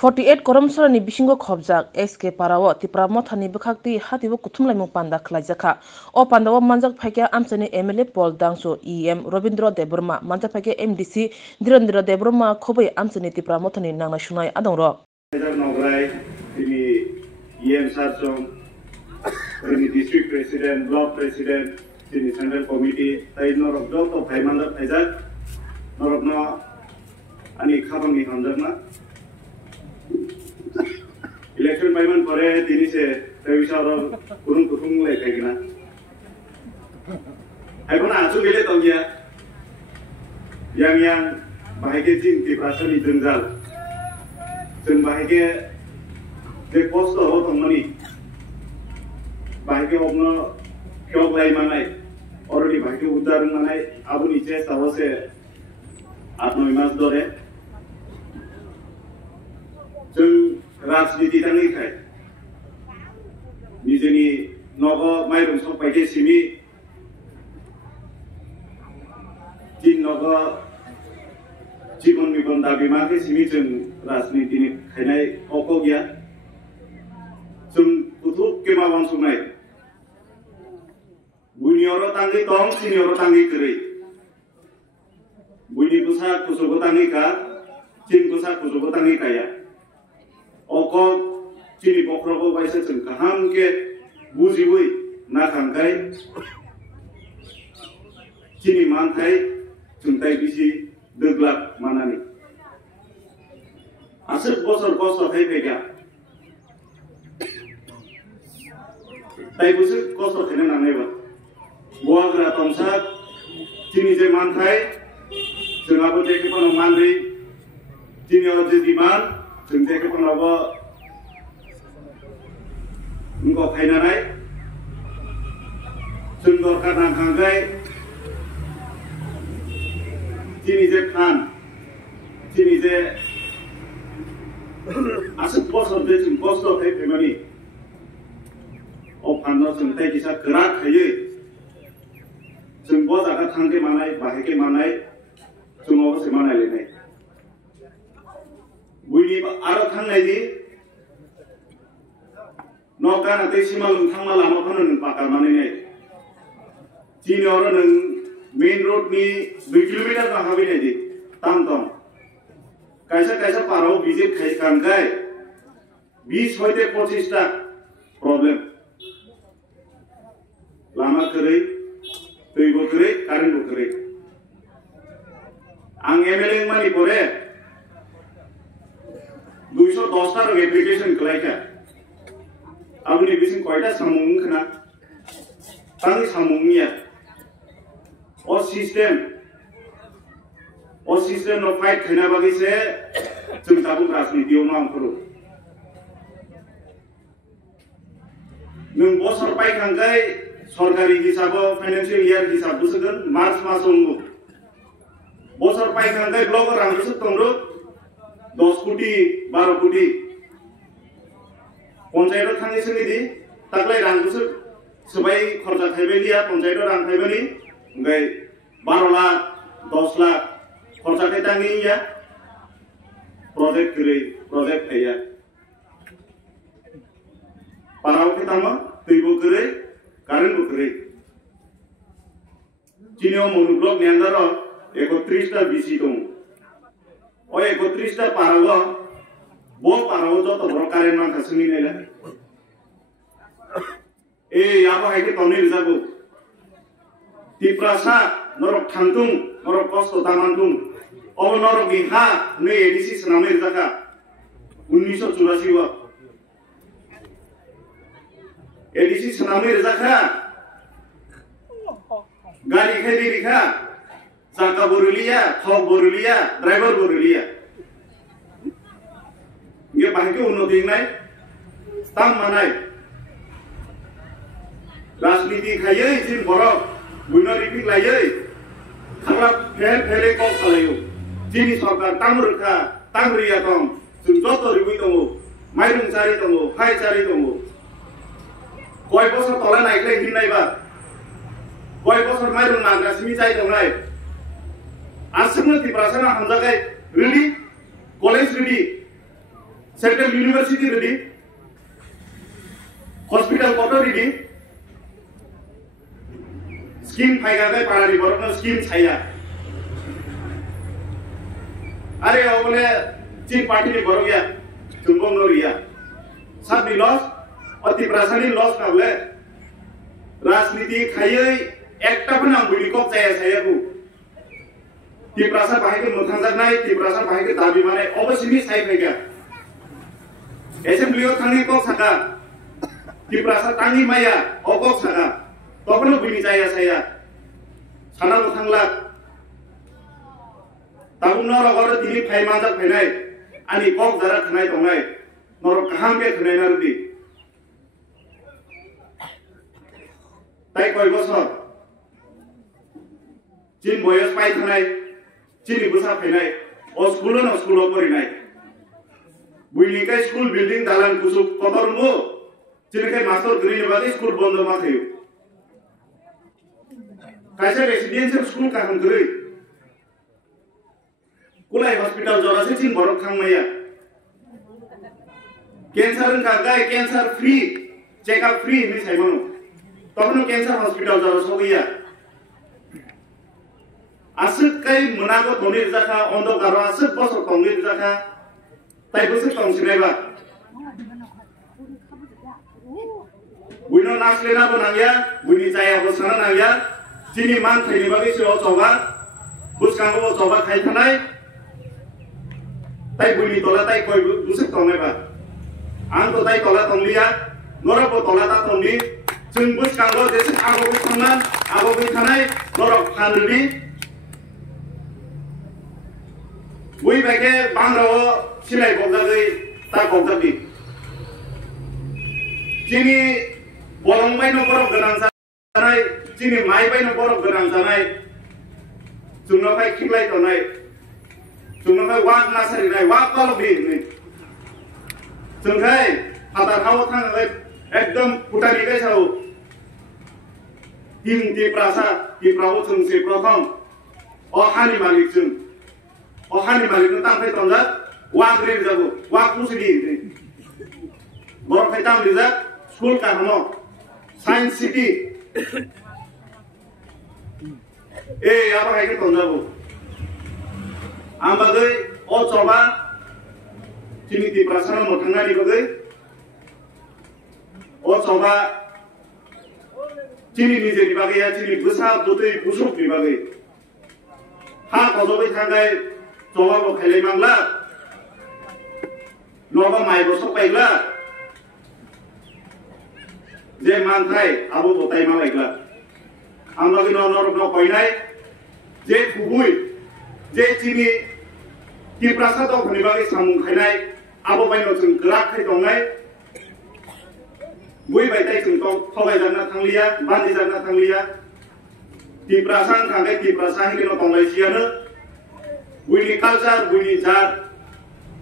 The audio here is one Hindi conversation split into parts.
48 koromsarani bisingo khobjak SK parao tipra mothani bukhakti hatibo kuthumlaimung panda khlaijaka o pandawo manjak phaikya amchani MLA Paul Dangso EM Robindra Deburma manjak phaikya MDC Dhirendra Deburma khobai amchani tipra mothani nangna sunai adongro nograi ini EM Sarjong ini district president block president ini central committee tai norok joto phaimanda phaijak norokno ani khabangni hamjakna election payment pore tini se revisaro kurung kurung lai kaigina aibona achu gele tongya yang bahage jin ti prasani jungjal jeng bahage je post ho tongmani bahage obno kyok lai manai already bahage udaran manai abuni che sawase atmoimas dore jeng राजनीति tangi khai nijeni nogo mairung sok paike simi tin nogo जीवन निबन दाबी माके सिमी जों राजनीति नि खायनाय अको गया जों तुथु केमा वानसुनाय बुनियरो तांगि तंग सिनियरो तांगि गरै बुनि कुसा कुसुबो तांगि का चिन कुसा कुसुबो तांगि काया अको चिनि बख्रबो बायसे जों गाहाम के बुजिबै ना खांखाय चिनि मानथाय जों ताय बिसि दोग्लाब मानानि आसर बसर कस्त थाइफैगा ताय बुसु कस्त थाइनो नांनायबा बुआग्रा तमसा चिनि जे मानथाय जोंहाबो तेकेपनो मानदै चिनियाव जे दिमान जों तेकेपनोबो उनखौ फायनानै जों दरकार नांखांखाय Tini je fan, tini je asal bosor je jeng bosor thay pemani, ophan no jeng tay kisah gerak haye, jeng bos akan thangke manai, bahake manai, jeng awas manai lenai. Buni aro thang nai di, nokan ate simalung thang malam apa nung pakar mani nai, tini orang nung main road ni 2 kilometer का हावी नहीं दी ताम ताम कैसा कैसा पारो विजिट खाई कांगाय 20 होते 25 टा प्रॉब्लम लामा करे दै बो करे कारेन्ट बो करे आं एमएलए मानि परे 210 टा एप्लीकेशन कलाइका आबनि बिसिं कयटा सामुं खना तांनि सामुंनिया और सिस्टम नो फाइट खाना बागी से जों दाबो राजनीतियाव नाम करो नों बसर पाइखांगाय सरकारि हिसाबाव फाइनान्शियल इयार हिसाब बुसगोन मार्च मासाव बसर पाइखांगाय ब्लक रांगसो तंरो 10 कोटी 12 कोटी पंचायत थांनि सङिदि ताकलाय रांगसो सबाय खर्चा थाइबायदिया पंचायत रां थाइबानि ओमफ्राय 12 लाख 10 लाख खर्चा थाइताङि या प्रोजेक्ट गरै प्रोजेक्ट थाया पाराव थाइतामा दैबो गरै कारेन्टबो गरै चिनियाव मनुब्लक नेंदार 31 टा बिसि दं ओ 31 टा पाराव बो पाराव जत बर कारेन्ट मानखा सङि नायला ए याबो हायके तनै रिजाबो Tiprasa norok thantung norok kosto tamantung ob norok biha ne edisi senamer jaka 1984 wa edisi senamer jaka gari khedi rikha jaka borulia thok borulia driver borulia nge bahke unnoti nai tam manai rajniti khayai jin borok बुनो रिपिक लायै खालाब फेर फेरे कल खालायो जिनि सरकार तामरखा तामरिया दं जों जत रिबुइ दङ माइरं चारि दङ फाइ चारि दङ गय बसर तला नायख्लाय हिननायबा गय बसर माइरं नागासिनि जाय दंनाय आसमनो तिब्रासाना हामजागाय रेडी कलेज रेडी सेंट्रल यूनिवर्सिटी रेडी हॉस्पिटल कत रेडी स्कीम फाइगाखै पारानि बरकनो स्कीम छाया अरे बोले चीन पार्टी ने बरो गया चुंबंग नो रिया सब भी लॉस अति प्रासानी लॉस का बोले राजनीति खाये एकटा पनि आं बुनि कक जाया सायाबु ती प्रासा बाहायके मोथांजानाय ती प्रासा बाहायके दाबि माने अबसिनि साइ फैगा एसेम्ब्लियाव थांनि कक साका ती प्रासा तांनि माया अकक साका तखनो बुनि जाया साया सानाबो थांला ताबु नरगर तिनि फाइ मानजाक फैनाय आनि कक जारा थानाय दंनाय नर काहाम बे थानाय नारदि ताई कय बছর चीन बयस पाइ थानाय चीनी बुसा फैनाय अ स्कुल परिनाय बुइनिकाय स्कुल बिल्डिं दालान कुसु कतरमु चीनकाय मास्टर ग्रीन बादि स्कुल बन्द मा थयो कायसे रेसिडेंशियल स्कुल का हंग्रै कुलाई हॉस्पिटल जरासे चीन बरक खांमाया कैंसर का गाय कैंसर फ्री चेकअप फ्री नि साइमनो तखनो कैंसर हॉस्पिटल जरासो गैया आसुकै मोनागो तनि जाखा अंधकार आसुक बसर तंगि जाखा ताइबोसो तंसिनायबा बुइनो नासलेना बनाया बुइनि जाया बसना नाया जिनि मान थैनि बागै सो चौबा बुसकांगो चौबा खाइ थानाय ताइ बुइनि तला ताइ कय बुसक तंनायबा आं तो ताइ तला तंलिया नरबो तला ता तंनि जों बुसकांगो जेसे आगो थांना आगो थानाय नरक फानलि बुइ बागे बांग्राव सिलाय गजागै ता गजाबि जिनि बरंबाय नगर गोनां जानाय जिनि माइबाय नगर गोनां जानाय जोंनावहाय खिलाय तनाय जोंनावहाय वाक नासारिनाय वाक कलबि जोंहाय हादाराव थांनाय एकदम भुटाननि गायसाव हिंदी प्रासा हिप्राव जोंसे प्रथम अहानि मालिक जों अहानि मालिक तांफाय तंजा वाक रे जाबो वाक पुसिदि बरफाय ताम रिजा स्कुल का हमो साइंस सिटी ए आबा हायके तंजाबो आमबागै अ चबा चिनिति प्रासारन मोथांनानि बगै अ चबा चिनि निजेनि बागै चिनि बुसा दुतै बुसुकनि बागै हा कजबै थांगाय चबाबो खायलाय मांला नबा माइबो सपायला जे मानथाय आबो बताय मालायग्ला आमबागै नरक कयनाय जे खुबुय जे चिनि ती प्रासाद खनि बागै सामुं खायनाय आबो बायनो जों ग्राक खाय दंनाय बुइ बायताय जों तो थगाय जाना थांलिया बानि जाना थांलिया ती प्रासाद थांगाय ती प्रासाद हिनो तंलायसियानो बुइनि कालचार बुइनि जात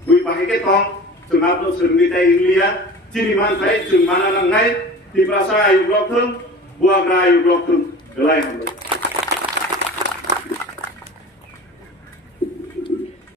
बुइ बाहायके थं जों आबो सोरनि ताय इंलिया चिनि मानथाय जों माना नांनाय ती प्रासाद आयु ब्लक थों बुआग्रा आयु ब्लक थों गलाय हमबाय